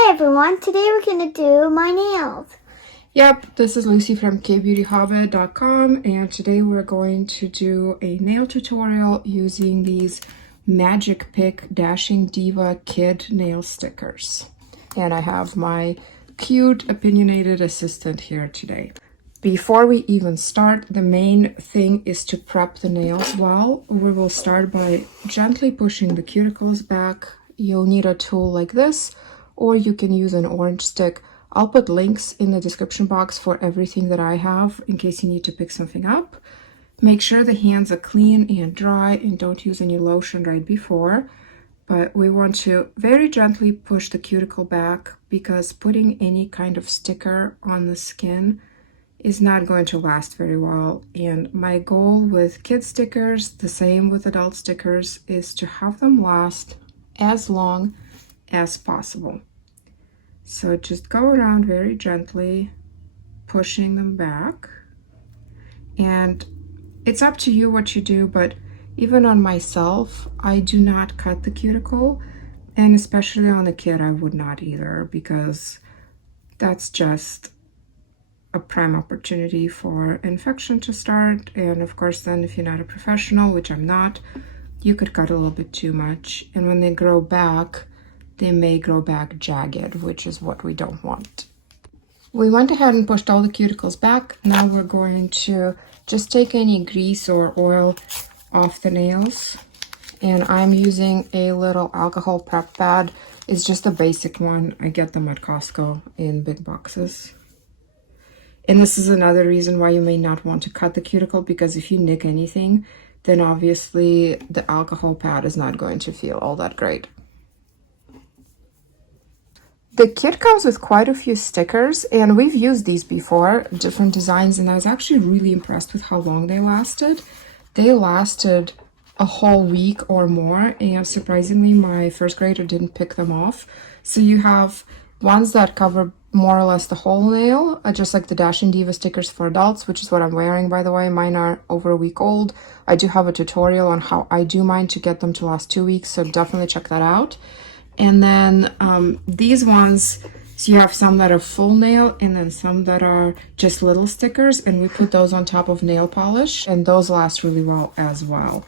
Hi everyone, today we're going to do my nails. Yep, this is Lucy from KBeautyHobbit.com, and today we're going to do a nail tutorial using these Magic Pick Dashing Diva Kid nail stickers. And I have my cute opinionated assistant here today. Before we even start, the main thing is to prep the nails well. We will start by gently pushing the cuticles back. You'll need a tool like this, or you can use an orange stick. I'll put links in the description box for everything that I have in case you need to pick something up. Make sure the hands are clean and dry and don't use any lotion right before. But we want to very gently push the cuticle back because putting any kind of sticker on the skin is not going to last very well. And my goal with kid stickers, the same with adult stickers, is to have them last as long as possible. So just go around very gently, pushing them back. And it's up to you what you do, but even on myself, I do not cut the cuticle. And especially on a kid, I would not either, because that's just a prime opportunity for infection to start. And of course, then if you're not a professional, which I'm not, you could cut a little bit too much. And when they grow back, they may grow back jagged, which is what we don't want. We went ahead and pushed all the cuticles back. Now we're going to just take any grease or oil off the nails. And I'm using a little alcohol prep pad. It's just a basic one. I get them at Costco in big boxes. And this is another reason why you may not want to cut the cuticle, because if you nick anything, then obviously the alcohol pad is not going to feel all that great. The kit comes with quite a few stickers, and we've used these before, different designs, and I was actually really impressed with how long they lasted. They lasted a whole week or more, and surprisingly, my first grader didn't pick them off. So you have ones that cover more or less the whole nail, just like the Dashing Diva stickers for adults, which is what I'm wearing, by the way. Mine are over a week old. I do have a tutorial on how I do mine to get them to last 2 weeks, so definitely check that out. And then these ones, so you have some that are full nail and then some that are just little stickers, and we put those on top of nail polish, and those last really well as well.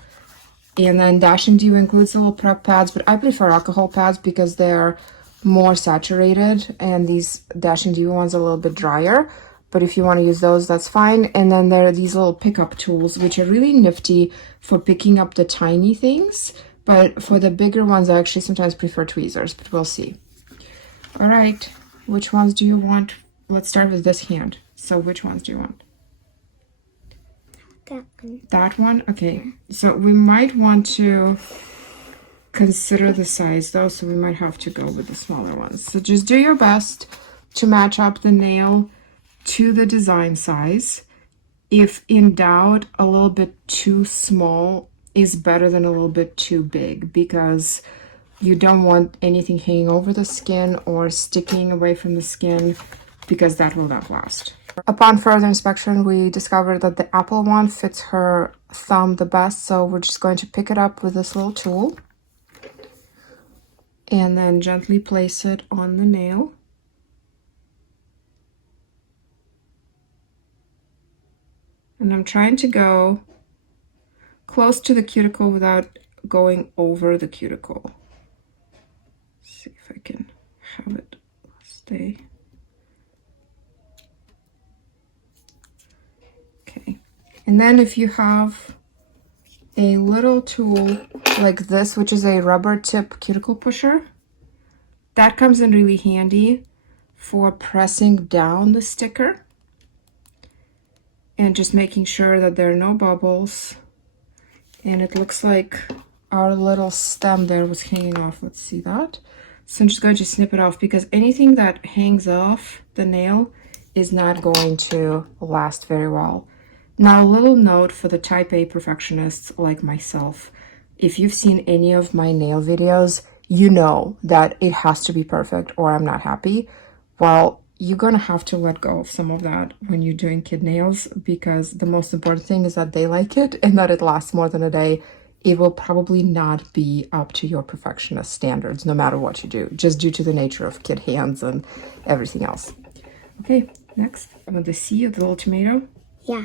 And then Dashing Diva includes little prep pads, but I prefer alcohol pads because they're more saturated, and these Dashing Diva ones are a little bit drier. But if you want to use those, that's fine. And then there are these little pickup tools, which are really nifty for picking up the tiny things. But for the bigger ones, I actually sometimes prefer tweezers, but we'll see. All right, which ones do you want? Let's start with this hand. So which ones do you want? That one. That one? Okay, so we might want to consider the size though, so we might have to go with the smaller ones. So just do your best to match up the nail to the design size. If in doubt, a little bit too small is better than a little bit too big, because you don't want anything hanging over the skin or sticking away from the skin, because that will not last. Upon further inspection, we discovered that the apple one fits her thumb the best, so we're just going to pick it up with this little tool and then gently place it on the nail. And I'm trying to go close to the cuticle without going over the cuticle. Let's see if I can have it stay. Okay. And then if you have a little tool like this, which is a rubber tip cuticle pusher, that comes in really handy for pressing down the sticker and just making sure that there are no bubbles. And it looks like our little stem there was hanging off. Let's see that. So I'm just going to snip it off, because anything that hangs off the nail is not going to last very well. Now, a little note for the type A perfectionists like myself. If you've seen any of my nail videos, you know that it has to be perfect or I'm not happy. Well, you're going to have to let go of some of that when you're doing kid nails, because the most important thing is that they like it and that it lasts more than a day. it will probably not be up to your perfectionist standards, no matter what you do, just due to the nature of kid hands and everything else. Okay, next, I'm going to see the little tomato. Yeah.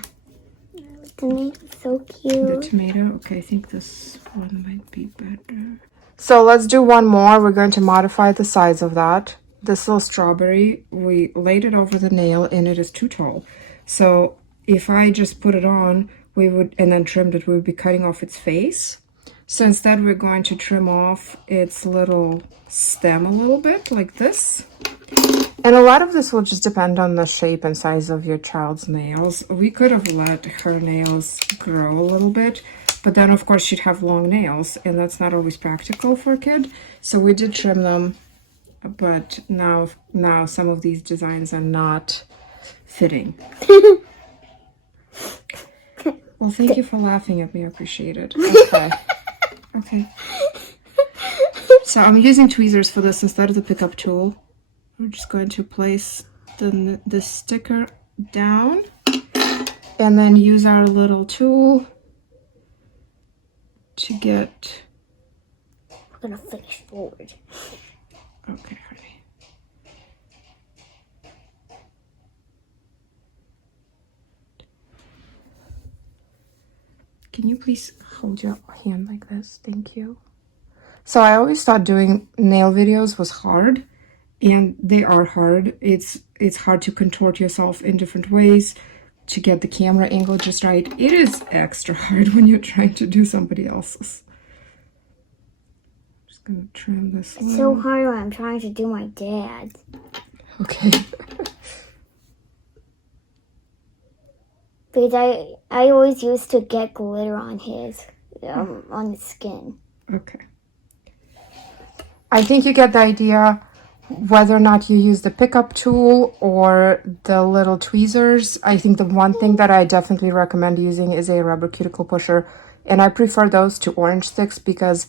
The tomato's so The cute. tomato, okay, I think this one might be better. So let's do one more. We're going to modify the size of that. This little strawberry, we laid it over the nail and it is too tall. So if I just put it on, we would, and then trimmed it, we would be cutting off its face. So instead we're going to trim off its little stem a little bit, like this. And a lot of this will just depend on the shape and size of your child's nails. We could have let her nails grow a little bit, but then of course she'd have long nails, and that's not always practical for a kid. So we did trim them, but now some of these designs are not fitting. Well, thank you for laughing at me. I appreciate it. Okay. Okay. So I'm using tweezers for this instead of the pickup tool. We're just going to place the sticker down and then use our little tool to get... We're gonna finish forward. Okay, honey. Can you please hold your hand like this? Thank you. So I always thought doing nail videos was hard, and they are hard. It's hard to contort yourself in different ways to get the camera angle just right. It is extra hard when you're trying to do somebody else's. Just gonna trim this. It's so hard when I'm trying to do my dad's. Okay. Because I always used to get glitter on his, on his skin. Okay. I think you get the idea. Whether or not you use the pickup tool or the little tweezers, I think the one thing that I definitely recommend using is a rubber cuticle pusher. And I prefer those to orange sticks because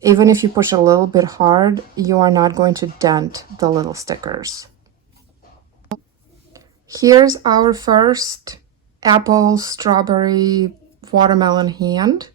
even if you push a little bit hard, you are not going to dent the little stickers. Here's our first apple, strawberry, watermelon hand.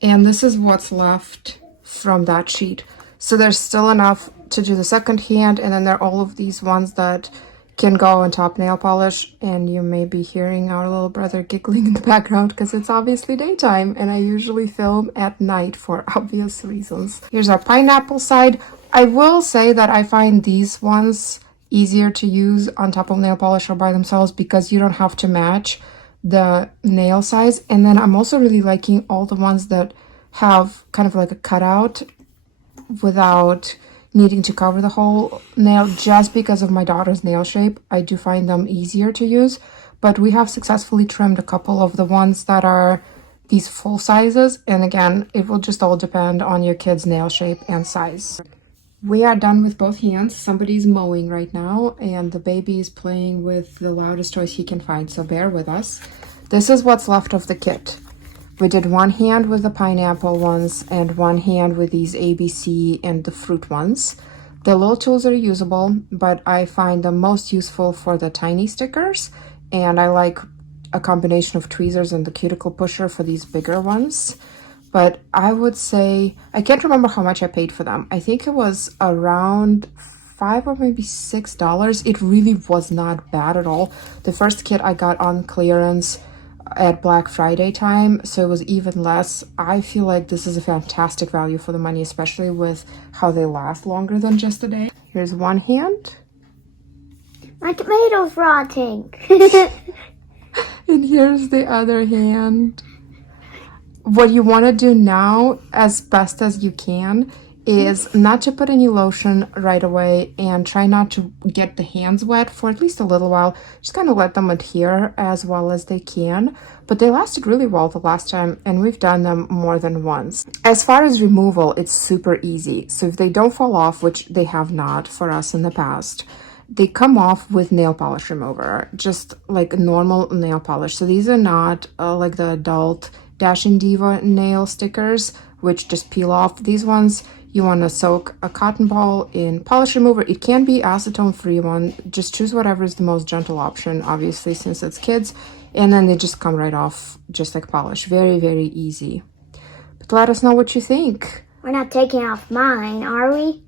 And this is what's left from that sheet. So there's still enough to do the second hand, and then there are all of these ones that can go on top nail polish. And you may be hearing our little brother giggling in the background because it's obviously daytime and I usually film at night for obvious reasons. Here's our pineapple side. I will say that I find these ones easier to use on top of nail polish or by themselves because you don't have to match the nail size. And then I'm also really liking all the ones that have kind of like a cutout without needing to cover the whole nail, just because of my daughter's nail shape. I do find them easier to use, but we have successfully trimmed a couple of the ones that are these full sizes, and again, it will just all depend on your kid's nail shape and size. We are done with both hands. Somebody's mowing right now and the baby is playing with the loudest toys he can find, so bear with us. This is what's left of the kit. We did one hand with the pineapple ones and one hand with these ABC and the fruit ones. The little tools are usable, but I find them most useful for the tiny stickers, and I like a combination of tweezers and the cuticle pusher for these bigger ones. But I would say, I can't remember how much I paid for them. I think it was around $5 or maybe $6. It really was not bad at all. The first kit I got on clearance at Black Friday time, so it was even less. I feel like this is a fantastic value for the money, especially with how they last longer than just a day. Here's one hand. My tomato's rotting. And here's the other hand. What you want to do now, as best as you can, is not to put any lotion right away and try not to get the hands wet for at least a little while. Just kind of let them adhere as well as they can. But they lasted really well the last time, and we've done them more than once. As far as removal, it's super easy. So if they don't fall off, which they have not for us in the past, they come off with nail polish remover, just like normal nail polish. So these are not like the adult Dashing Diva nail stickers, which just peel off. These ones, you want to soak a cotton ball in polish remover. It can be acetone-free one. Just choose whatever is the most gentle option, obviously, since it's kids. And then they just come right off, just like polish. Very, very easy. But let us know what you think. We're not taking off mine, are we?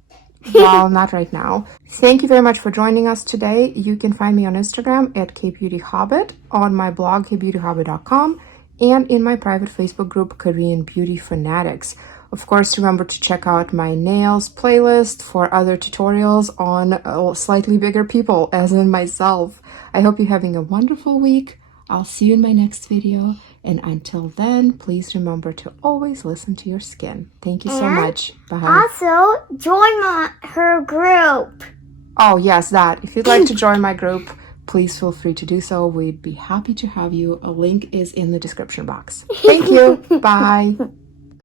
Well, not right now. Thank you very much for joining us today. You can find me on Instagram at KBeautyHobbit, on my blog KBeautyHobbit.com, and in my private Facebook group, Korean Beauty Fanatics. Of course, remember to check out my nails playlist for other tutorials on slightly bigger people, as in myself. I hope you're having a wonderful week. I'll see you in my next video. And until then, please remember to always listen to your skin. Thank you so much. Bye. Also, join her group. Oh, yes, that. If you'd like to join my group, please feel free to do so. We'd be happy to have you. A link is in the description box. Thank you. Bye.